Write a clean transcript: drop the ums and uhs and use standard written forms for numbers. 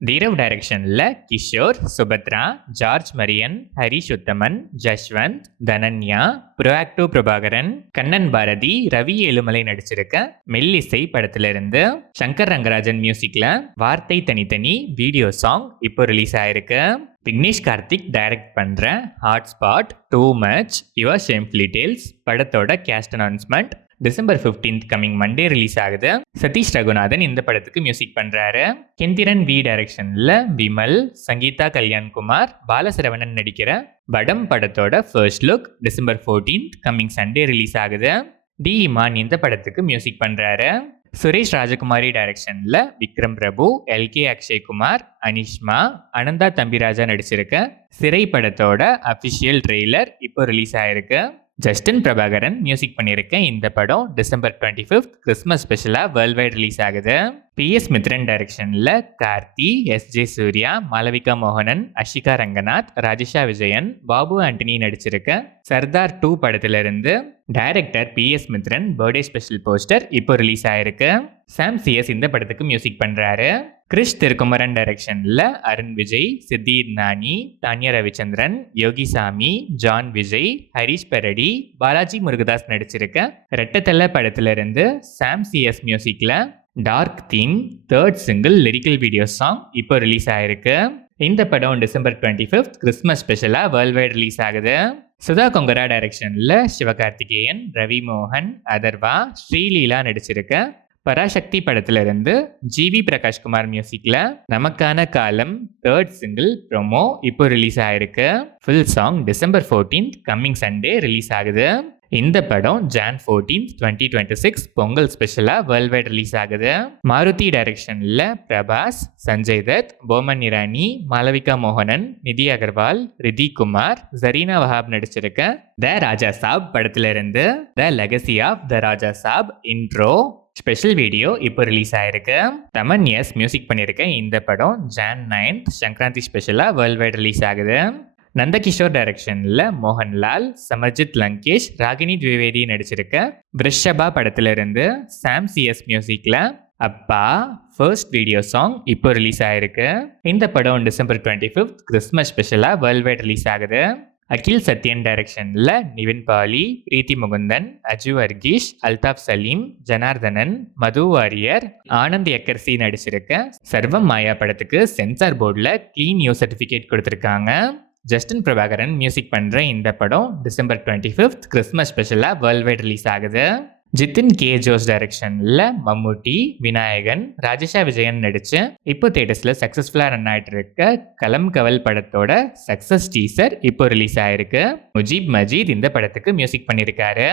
தீரவ் டைரக்ஷன்ல கிஷோர், சுபத்ரா, ஜார்ஜ் மரியன், ஹரிஷ் உத்தமன், ஜஷ்வந்த், தனன்யா, புரோஆக்டிவ் பிரபாகரன், கண்ணன் பாரதி, ரவி ஏழுமலை நடிச்சிருக்க மெல்லிசை படத்துல இருந்து சங்கர் ரங்கராஜன் மியூசிக்ல வார்த்தை தனித்தனி வீடியோ சாங் இப்போ ரிலீஸ் ஆயிருக்கு. விக்னேஷ் கார்த்திக் டைரக்ட் பண்ற hotspot, too much, your shameful tales படத்தோட cast announcement December 15 coming Monday release ஆகுது. சதீஷ் ரகுநாதன் இந்த படத்துக்கு மியூசிக் பண்றாரு. கெந்திரன் வி டைரக்ஷன்ல விமல், சங்கீதா கல்யாண்குமார், பாலசரவணன் நடிக்கிற வடம் படத்தோட first look December 14 coming Sunday release ஆகுது. டி இமான் இந்த படத்துக்கு மியூசிக் பண்றாரு. சுரேஷ் ராஜகுமாரி டைரக்ஷன்ல விக்ரம் பிரபு, எல்கே அக்ஷய்குமார், அனிஷ்மா, அனந்தா தம்பிராஜா நடிச்சிருக்க சிறை படத்தோட அபிஷியல் ட்ரெய்லர் இப்போ ரிலீஸ் ஆயிருக்கு. ஜஸ்டின் பிரபாகரன் மியூசிக் பண்ணியிருக்க இந்த படம் டிசம்பர் 25 கிறிஸ்மஸ் ஸ்பெஷலாக வேர்ல்ட் வைட் ரிலீஸ் ஆகுது. PS மித்ரன் டைரக்ஷனில் கார்த்தி, SJ சூர்யா, மாளவிகா மோகனன், அஷிகா ரங்கநாத், ராஜேஷா விஜயன், பாபு ஆண்டனி நடிச்சிருக்க சர்தார் 2 படத்திலிருந்து director PS Mithran birthday special poster இப்போ ரிலீஸ் ஆயிருக்கு. சாம் CS இந்த படத்துக்கு மியூசிக் பண்றாரு. கிரிஷ் திருக்குமரன் டைரக்ஷன்ல அருண் விஜய், சித்தீர் நானி, தானியா ரவிச்சந்திரன், யோகிசாமி, ஜான் விஜய், ஹரிஷ் பெரடி, பாலாஜி முருகதாஸ் நடிச்சிருக்க ரெட்டத்தல்ல படத்துல இருந்து சாம் CS மியூசிக்ல dark theme third single lyrical video song இப்போ ரிலீஸ் ஆயிருக்கு. இந்த படம் டிசம்பர் 25 கிறிஸ்மஸ் ஸ்பெஷலா வேர்ல்ட் வைட் ரிலீஸ் ஆகுது. சுதா கொங்கரா டைரக்ஷன்ல சிவகார்த்திகேயன், ரவி மோகன், அதர்வா, ஸ்ரீலீலா நடிச்சிருக்க பராசக்தி படத்துல இருந்து ஜிவி பிரகாஷ்குமார் மியூசிக்ல நமக்கான காலம் தேர்ட் சிங்கிள் ப்ரோமோ இப்போ ரிலீஸ் ஆயிருக்கு. Full song December 14 coming Sunday release ஆகுது. இந்த படம் ஜான் 14 2026 பொங்கல் ஸ்பெஷலா வேர்ல்ட் வைட் ரிலீஸ் ஆகுது. மாருதி டைரக்ஷன்ல பிரபாஸ், சஞ்சய் தத், போமன் இரானி, மாளவிகா மோகனன், நிதி அகர்வால், ரிதி குமார், ஜரீனா வஹாப் நடிச்சிருக்க த ராஜா சாப் படத்துல இருந்து த லெகசி ஆஃப் த ராஜா சாப் இன்ட்ரோ ஸ்பெஷல் வீடியோ இப்போ ரிலீஸ் ஆயிருக்கு. தமன் எஸ் மியூசிக் பண்ணியிருக்க இந்த படம் ஜான் 9 சங்கராந்தி ஸ்பெஷலா வேர்ல்ட் வைட் ரிலீஸ் ஆகுது. நந்தகிஷோர் டைரக்ஷன்ல மோகன்லால், சமர்ஜித் லங்கேஷ், ராகினி திவேதி நடிச்சிருக்க விருஷபா படத்துல இருந்து சாம் CS மியூசிக்ல அப்பா ஃபர்ஸ்ட் வீடியோ சாங் இப்போ ரிலீஸ் ஆயிருக்கு. இந்த படம் டிசம்பர் 25 கிறிஸ்மஸ் ஸ்பெஷலா வேர்ல்ட் வைட் ரிலீஸ் ஆகுது. அகில் சத்யன் டைரக்ஷன்ல நிவின் பாலி, பிரீத்தி முகுந்தன், அஜு வர்கீஷ், அல்தாப் சலீம், ஜனார்தனன், மது வாரியர், ஆனந்த் யக்கர்சி நடிச்சிருக்க சர்வம் மாயா படத்துக்கு சென்சார் போர்டில் கிளீன் யூ சர்டிஃபிகேட் கொடுத்துருக்காங்க. ஜஸ்டின் பிரபாகரன் மியூசிக் பண்ற இந்த படம் டிசம்பர் 25 கிறிஸ்மஸ் ஸ்பெஷலா வேர்ல்ட் வைட் ரிலீஸ் ஆகுது. ஜித்தின் கே ஜோஸ் டைரக்ஷன்ல மம்முட்டி, விநாயகன், ராஜேஷா விஜயன் நடிச்சு இப்போ தியேட்டர்ஸ்ல சக்சஸ்ஃபுல்லா ரன் ஆயிட்டு இருக்க கலம் கவல் படத்தோட சக்சஸ் டீசர் இப்போ ரிலீஸ் ஆயிருக்கு. முஜீப் மஜீத் இந்த படத்துக்கு மியூசிக் பண்ணியிருக்காரு.